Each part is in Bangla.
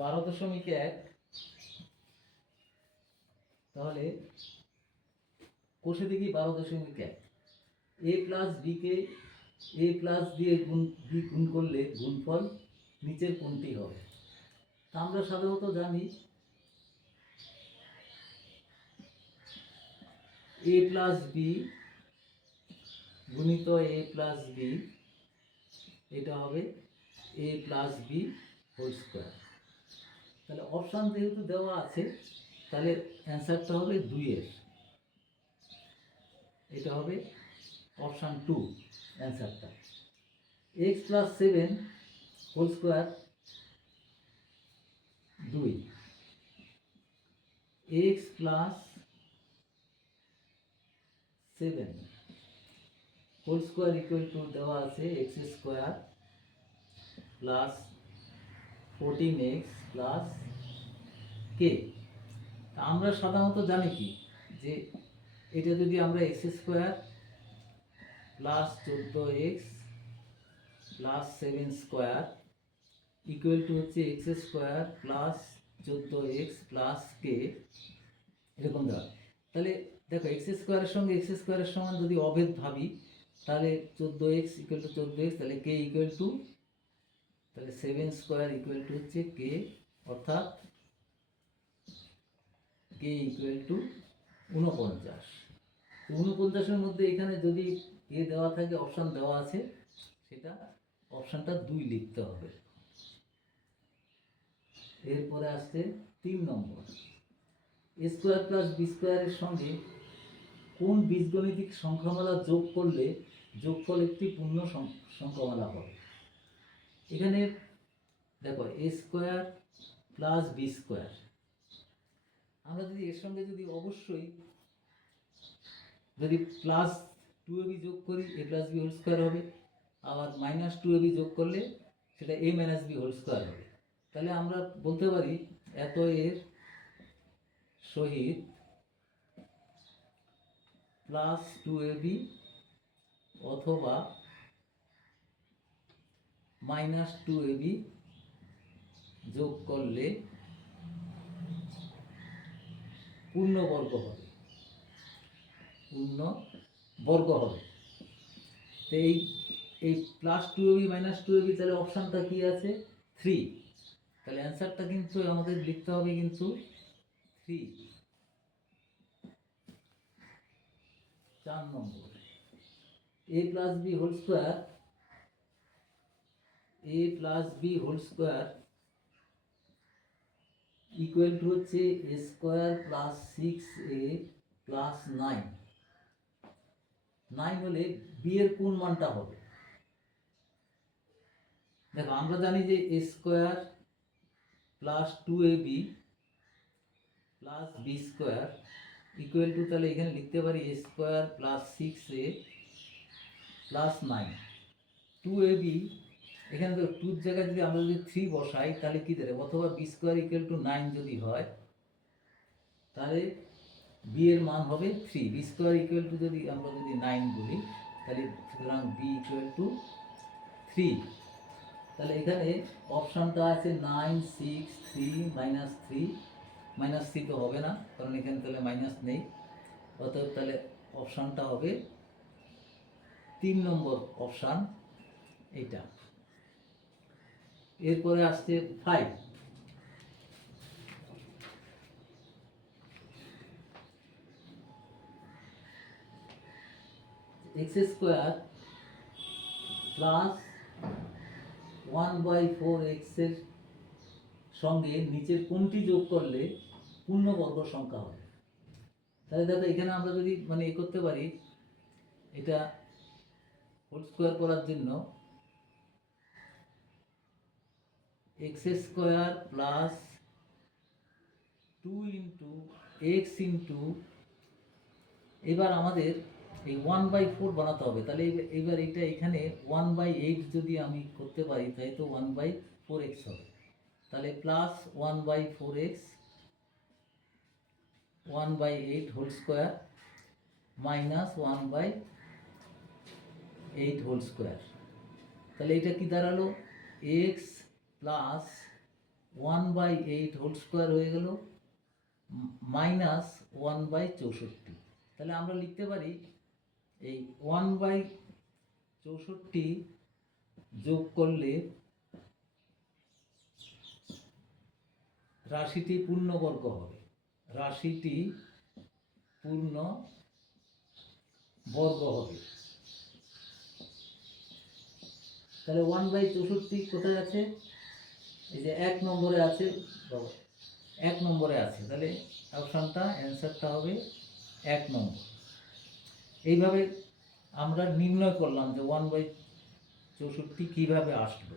বারো দশমিক এক। তাহলে কোষে দেখি বারো দশমিক এক। এ প্লাস বিকে এ প্লাস দিয়ে গুণ, বি গুণ করলে গুণফল নিচের কোনটি হবে? তা আমরা সাধারণত জানি এ প্লাস বি গুণিত এ প্লাস বি, এটা হবে A plus B whole square. তাহলে অপশান যেহেতু দেওয়া আছে, তাহলে অ্যান্সারটা হবে দুইয়ের এটা হবে অপশান টু। অ্যান্সারটা X plus seven whole square দুই। X plus seven whole square equal to দেওয়া আছে X square plus fourteen X plus K? আমরা সাধারণত জানি কি? যে এটা যদি আমরা এক্স স্কোয়ার প্লাস চোদ্দ X plus seven square equal to হচ্ছে এক্স স্কোয়ার প্লাস চোদ্দ এক্স প্লাস কে এরকম দেওয়া। তাহলে দেখো এক্স স্কোয়ারের সঙ্গে এক্স স্কোয়ারের সমান যদি অভেদ ভাবি, তাহলে চোদ্দ এক্স ইকুয়াল টু চোদ্দ এক্স তাহলে কে ইকুয়াল টু তাহলে সেভেন স্কোয়ার ইকুয়াল টু হচ্ছে কে অর্থাৎ কে ইকুয়াল টু উনপঞ্চাশ উনপঞ্চাশের মধ্যে এখানে যদি এ দেওয়া থাকে অপশান দেওয়া আছে, সেটা অপশানটা দুই লিখতে হবে। এরপরে আসছে তিন নম্বর। স্কোয়ার প্লাস বি স্কোয়ারের সঙ্গে কোন বীজগণিতিক সংখ্যামালা যোগ করলে যোগফল একটি পূর্ণ সংখ্যামালা হবে? এখানে দেখো A square plus B square আমরা যদি এর সঙ্গে যদি অবশ্যই যদি প্লাস টু এবি যোগ করি A plus B whole square হবে। আবার মাইনাস টু এবি যোগ করলে সেটা A minus B whole square হবে। তাহলে আমরা বলতে পারি, এত এর সহিত প্লাস টু এবি অথবা মাইনাস টু এবি যোগ করলে পূর্ণবর্গ হবে। পূর্ণ বর্গ হবে। এই এই plus two AB minus two AB তাহলে অপশানটা কি আছে? থ্রি তাহলে অ্যান্সারটা কিন্তু আমাদের লিখতে হবে কিন্তু থ্রি চার নম্বর। A plus B whole square A plus B whole square equal to হচ্ছে A square plus six A plus nine nine হলে বি এর কোন মানটা হবে? দেখো, আমরা জানি যে A square plus two A B plus B square equal to তাহলে এখানে লিখতে পারি A square plus six A plus nine two A B এখানে তো টুর জায়গায় যদি আমরা যদি থ্রি বসাই, তাহলে কী দাঁড়াবে অথবা B square equal to nine যদি হয়, তাহলে বি এর মান হবে three B square equal to যদি আমরা যদি নাইন বলি, তাহলে সুতরাং বি ইকুয়াল টু থ্রি তাহলে এখানে অপশানটা আছে nine six three minus three minus three তো হবে না, কারণ এখানে তাহলে মাইনাস নেই। অতএব তাহলে অপশানটা হবে তিন নম্বর অপশান, এইটা। এরপরে আসছে five X square plus one by four এক্সের সঙ্গে নিচের কোনটি যোগ করলে পূর্ণবর্গ সংখ্যা হবে? তাহলে দেখো এখানে আমরা যদি মানে এ করতে পারি, এটা হোল স্কোয়ার করার জন্য X square plus two into X into এবার আমাদের এই ওয়ান বাই ফোর বানাতে হবে। তাহলে এবার- এটা এখানে ওয়ান বাই এইট যদি আমি করতে পারি তাই তো ওয়ান বাই ফোর এক্স হবে। তাহলে plus one by four X one by eight whole square minus one by eight whole square তাহলে এটা কি দাঁড়াল? X plus one by eight whole square হয়ে গেল মাইনাস ওয়ান বাই চৌষট্টি। তাহলে আমরা লিখতে পারি এই ওয়ান বাই চৌষট্টি যোগ করলে রাশিটি পূর্ণবর্গ হবে। রাশিটি পূর্ণ বর্গ হবে। তাহলে ওয়ান বাই চৌষট্টি কোথায় আছে? এই যে এক নম্বরে আছে এক নম্বরে আছে। তাহলে অপশানটা অ্যান্সারটা হবে এক নম্বর। এইভাবে আমরা নির্ণয় করলাম যে ওয়ান বাই চৌষট্টি কীভাবে আসলো।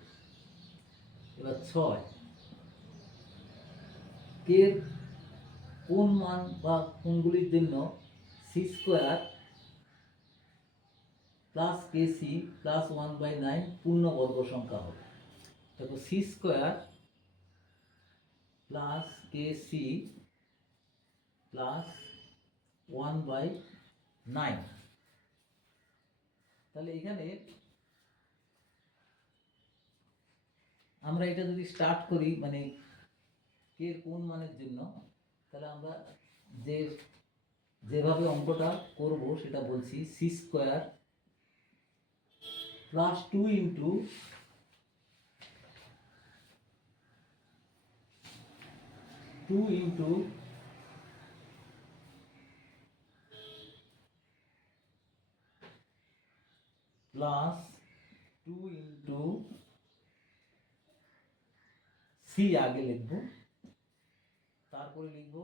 এবার ছয় কে কোন মান বা কোনগুলির জন্য C square plus K C plus one by nine পূর্ণবর্গ সংখ্যা হবে। দেখো C square plus K C plus one by nine তাহলে এখানে আমরা এটা যদি স্টার্ট করি মানে কে কোন মানের জন্য, তাহলে আমরা যে, যেভাবে অঙ্কটা করব সেটা বলছি C square plus two into two into plus two into C আগে লিখব। তারপরে লিখব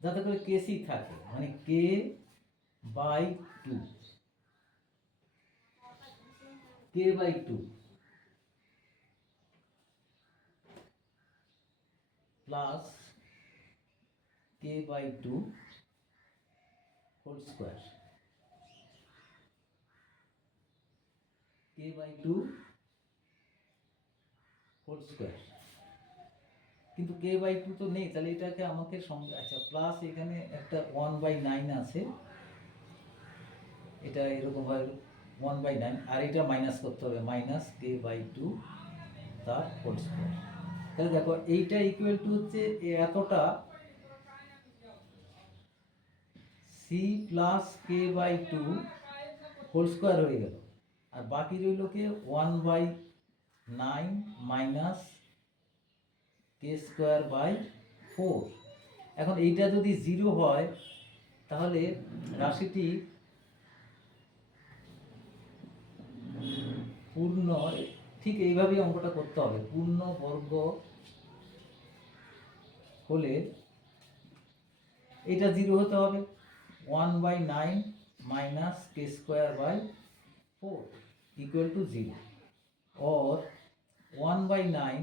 যাতে করে কে সি থাকে মানে K by two K by two plus K by two whole square K by two whole square কিন্তু কে বাই টু তো নেই, তাহলে এটাকে আমাকে আচ্ছা প্লাস এখানে একটা ওয়ান বাই নাইন আছে। এটা এরকম হয় ওয়ান বাই নাইন আর এটা মাইনাস করতে হবে মাইনাস কে বাই টু তার হোল স্কোয়ার তাহলে দেখো, এইটা ইকুয়াল টু হচ্ছে এতটা C plus K by two whole square হয়ে গেল। আর বাকি রইল K? One by nine minus K square by four এখন এইটা যদি জিরো হয়, তাহলে রাশিটি পূর্ণ ঠিক এইভাবেই অঙ্কটা করতে হবে। পূর্ণ বর্গ হলে এটা জিরো হতে হবে। One by nine minus K square by four equal to zero और one by nine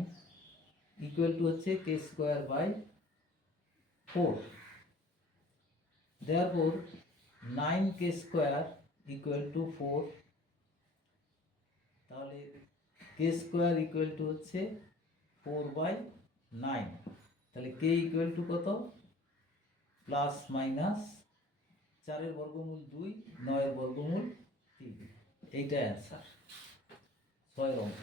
equal to হচ্ছে K square by four therefore nine K square equal to four তাহলে কে স্কোয়ার ইকুয়াল টু হচ্ছে ফোর বাই নাইন তাহলে কে ইকুয়াল টু কত? প্লাস মাইনাস চারের বর্গমূল দুই, নয়ের বর্গমূল তিন। এইটা অ্যান্সার ছয়ের অঙ্ক